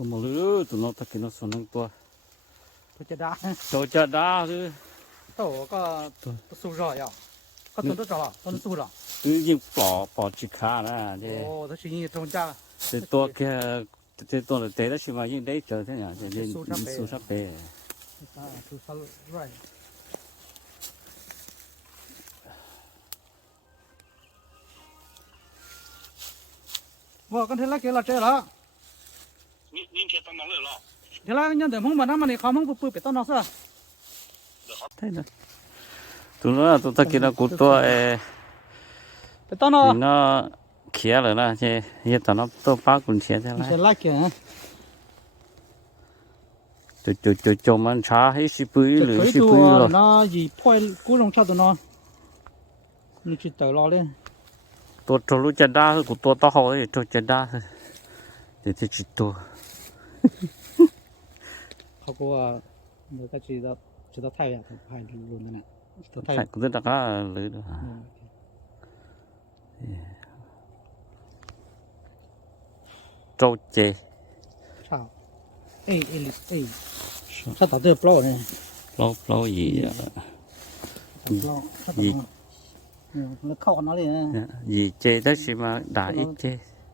ตัวมาลื้อตัวน้องตะกี้น้องส่วนนึงตัว ตัวจะได้ ตัวจะด่าหรือ โตก็ตัวสู้รอยอ่ะก็ตัวจ่อตัวสู้รอ หรือยิงปลอจิขานะเจ้ โอ้ตัวสิ่งนี้ตรงจ้า แต่ตัวแค่แต่ตัวเตะได้ใช่ไหมยิงได้เจอที่ไหนจะยิงสู้ชับเป สู้สู้รอยว่ากันเท่าไรเกี่ยวกับเจ้าละ你给当哪来了？ เท่าไรยังเดี๋ยวมึงมานั่งมาในคอมึงปื้อไปต้นนอกซะ ใช่นะตัวนั้นตัวตะกี้น้องกูตัวไปต้นนอก nó khía rồi nè chứ hiện tại nó tôi phá cũng khía thế เสร็จ này ไล่เกี่ย cho mình trả hết ship bưởi จะ หรือ เคย ship ดู bưởi rồi นะยีพ่อยกู้ลงชาตัวนอนนี่จิตเตอรอเลย tôi cho lúc chân đá của tôi to hơn cho chân đá thôi thì chỉ tôi เขาก็ว่าเดี๋ยวก็จะไทยอ่ะไทยรุนนั่นแหละไทย phải cũng rất là khá lưỡi nữa trâu chè ชาวเอ้ยชาตัดเดือบเปล่าเนี่ย lâu gì เปล่าชาตัดแล้วเข้ากันนั่นเลยนะ gì chè đó chỉ mà đá ít chè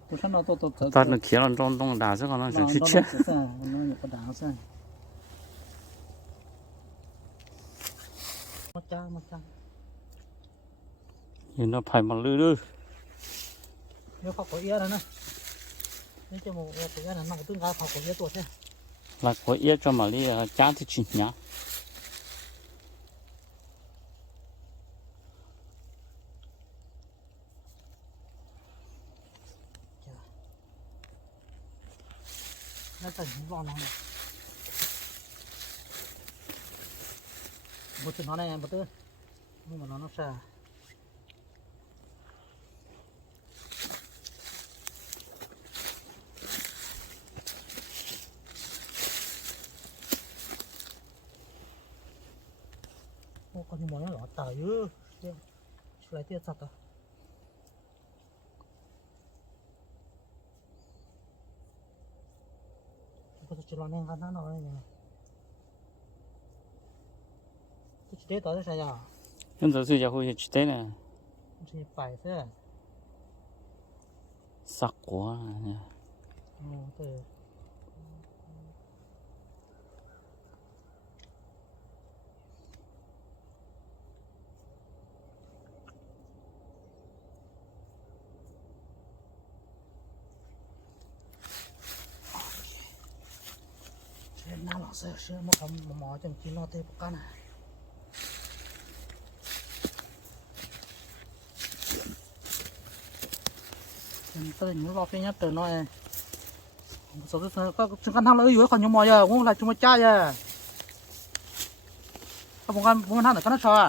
ตัวฉันเอาตัว toàn nó khía nó trong đá chứ còn nó chỉ chết มันอยู่กระดาษซะมาจ้า thì nó phải mà lưỡi lưỡi เดี๋ยวเขาขอเอี้ยแล้วนะนี่จะบอกว่าขอเอี้ยนะนั่งตึ้งกาเขาขอเอี้ยตัวใช่ là có ít cho mà đi chán thì chỉ nhá น่าจะหิวร้อนแล้วบุตรนอนได้ไงบุตรมึงมานอนนอกซะโอ้คนที่มองแล้วหรอตายเยอะเดี๋ยวช่วยเตี้ยสัตว์อ่ะก็จะรอแน่กันนั่นหน่อยไงก็จะได้ต่อได้ใช่ไหม 现在睡觉会去吃呢 จะไปเสื้อ 杀锅啊 โอ้เตอเช่นนั่งหลังเสื้อเชื่อมาคำหมอจนกินนอเตะปกันนะเตอหนูรอเพียงเตอหน่อยสมมติก็จึงกันทางเลยอยู่คนยังมอยอ่ะงูอะไรจึงมาจ้าอ่ะก็ผมกันผมทางไหนก็น่าชอบอ่ะ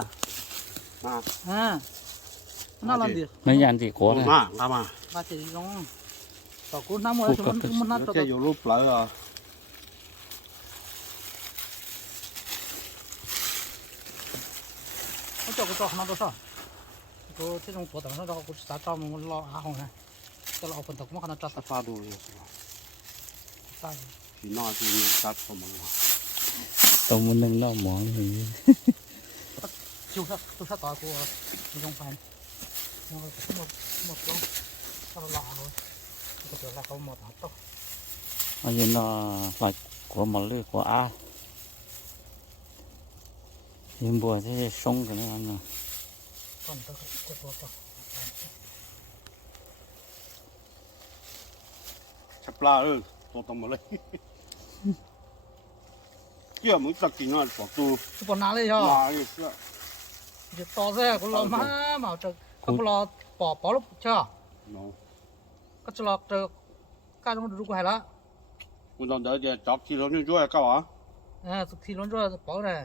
น่ารักดี mấy anh thì có này Làm à? มาจีน้องต่อกูน้ำมันมันน่าจะ Cái vô lúc lại rồi. เขาจอกกูจอกน้ำตัวซะกูที่ตรงตัวแต่ละเรากูสาจอมมันรออาหงนะก็เราเอาคนตกมาขนาดจัด Phát đồ rồi. ใต้ Thì nó thì sát không bằng. tao muốn nâng nó mỏ thì ชิวซะตัวซะต่อกูมีตรงไปมันก็หมดลงก็รอเอาก็เจอแล้วเขาหมดต่อ anh nhìn nó phải của một lưỡi của a nhưng bùa thế sống cái này anh nè ก่อนตัวต่อ Chắp la ơi, tôi tông vào đây. Kia mới tập kinh nó bỏ tu. ทุกคนน้าเลยใช่ไหม Là cái kia. จะต่อเสียกูรอมามาจะก็รอปอลูกใช่ไหม Nó. ก็จะรอเจอการต้องดูกูให้ละ Cũng đang đợi để chọc thì nó như chỗ này cao hả? สุดที่ร้อนด้วยปอเลย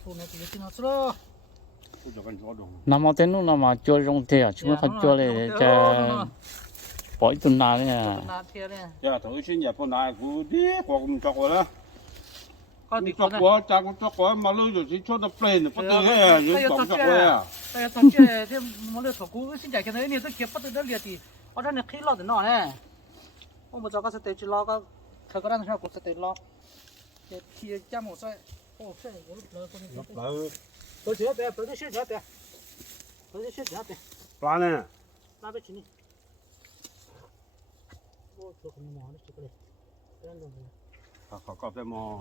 ทุกนี้จะกินเอาซะ Tôi cho con chó đồng. nằm ở trênนู้นnằm ở chỗ trong thế à chúng nó không chỗ này cho bỏ ít tuần nào đấy à นาเทียเนี่ย Dạ, thử xin nhà con này cũng đi, qua cũng chọc rồi đó. ก็ดี Cũng กว่า chọc quá, cha cũng chọc quá, mà lưu rồi thì cho nó plane, nó bắt đầu hết, rồi bóng chọc quá à. แต่ตอนเจ้าที่มันเลือดกูสิ่งใหญ่แค่ไหนเนี่ยต้องเก็บปัตตานีเลียตีเพราะท่านเนี่ยขี้รอดแต่นอนแน่พวกมันจะก็สเตจรอก็ เขาก็ได้ทางกูสเตลล็อกที่จ้าหมูใส่โอ้ใช่กูเลยคนนี้ตัวเสือเปียตัวเสือเปียตัวเสือเปีย ปลาเนี่ย ลาไปชิ้นนี้โอ้ตัวคนนี้มองนี่สุดเลยเรื่องตรงนี้ เขาก็ไปมอง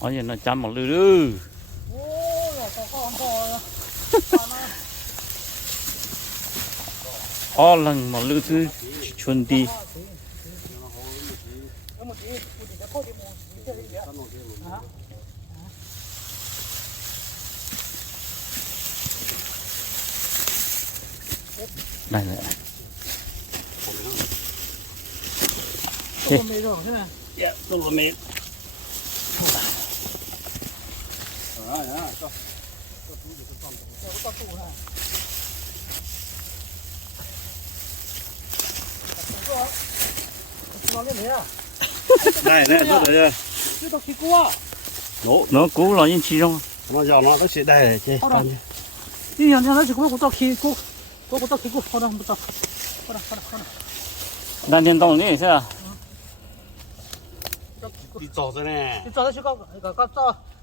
ở giờ nó chăm một lư lư โอ้ยต่อข้อคอเลย ó lần một lư thứ chuồn đi แล้วหมดที่กูจะเข้าที่มองนี่จะได้เยอะฮะ này này ตัวไม่รู้ใช่ไหม yeah đúng rồi mẹ เดี๋ยวกูต้องตู้ฮะกูรอเล่นเลยอ่ะ này này tốt rồi chưa นี่ต้องคิดกูอ่ะ nó cũ là những chi không nó giàu nó sẽ đây chứนี่อย่างนี้นะสิกูต้องคิดกูต้องคิดกูพอแล้วพอแล้ว đang điện động này sao đi trò thế này 你找的去搞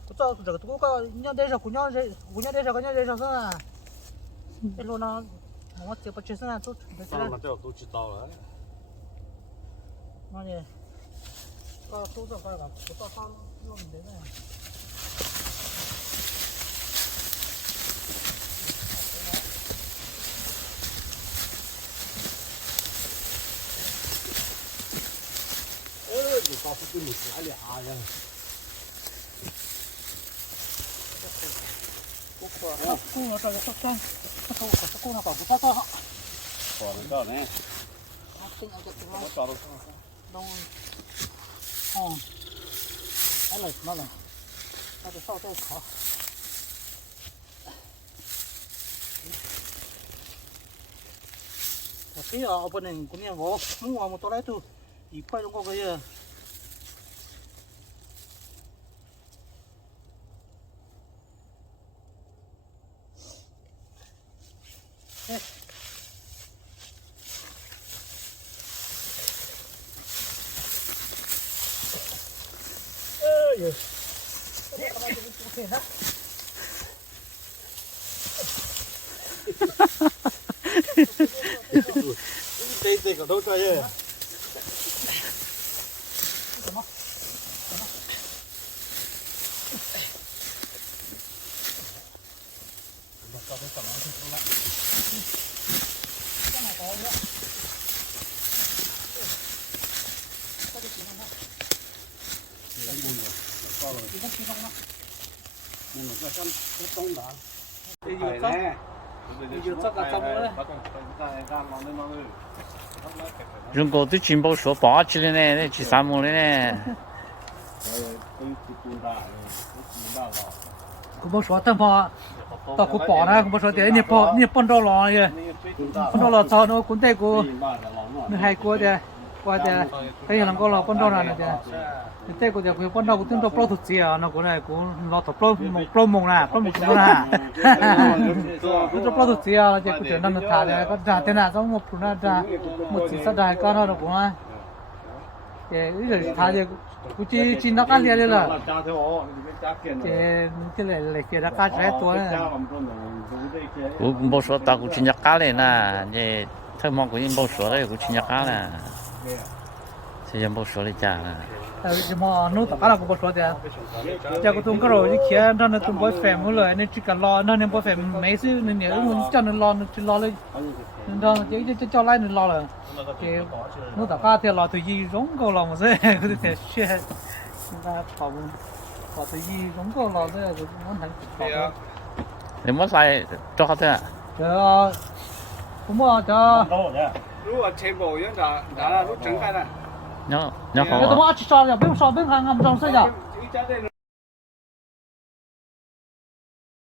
这个กูก็鸟带上กู鸟带上是吧？一路呢，我这不就是那走没事了，这都知道了那你，都这块了，不到他用的呢。你告诉给你写俩呀กูเราจะต้องกูเราบอกกูต้อง còn đó này ตึงเอาจากตัว nó trò đâu ลงอ๋ออะไรนั่นแหละเราจะเข้าใต้ขอแต่ที่เอาไปหนึ่งกูเนี่ยโว้มึงว่ามันตัวไรตัวอีกไปลงก็เยอะ đây của đâu chơi vậy nhưng mà cái con tông đã đi vô chắc là xong rồi dùng cổ tôi chuyển bao số bỏ chỉ lên này chỉ 3 môn nàyกูบอกว่าตั้งพอต่อกูปอนะกูบอกว่าเดี๋ยวเนี่ยปนรอรอเลยปนรอรอจอโน้กุนเต้กูนึกให้กูเดี๋ยวกูเดี๋ยวไปหลังก็รอปนรอรอเดี๋ยวเต้กูเดี๋ยวกูปนรอกูตึ้งตัวปลอดทุกเสียนะกูเนี่ยกูรอตัวปลอดมงนะปลอดมงกูนะกูตัวปลอดทุกเสียแล้วเดี๋ยวกูเดี๋ยวนั่นท่าเดี๋ยวก็ด่าเต้นน่ะต้องหมดพูน่ะด่าหมดสิสัตว์ได้ก็น่ากูนะเดี๋ยวอีกท่าเดี๋ยวกูจีนักการเรียนเลยล่ะcái này kia đã cá trái tuổi cũng bao số tao cũng chỉ nhắc cá này nè vậy thôi mong cũng bao số đấy cũng chỉ nhắc cá nè thì giờ bao số lấy trả nè mà nó tất cả là cũng bao số tiền giờ cũng tung cái rồi đi kia nó nó tung bói phèm mớiเลยnên chỉ cần lo nó nên bói phèm mấy xíu nên nhớ muốn cho nó lo nó chỉ lo lên nó chỉ cho lại nó lo rồi thì nó tất cả thì lo từ gì giống câu lo mà thế cái thì chuyện chúng ta phòng từ gì giống câu lo thế cũng muốn thành thì mất sai cho họ thế giờ cũng mua cho如果全部人拿了都整开了。nhớ nhớ cái họ tao chỉ cho là biết hàng ngầm trong xây giờ一家的人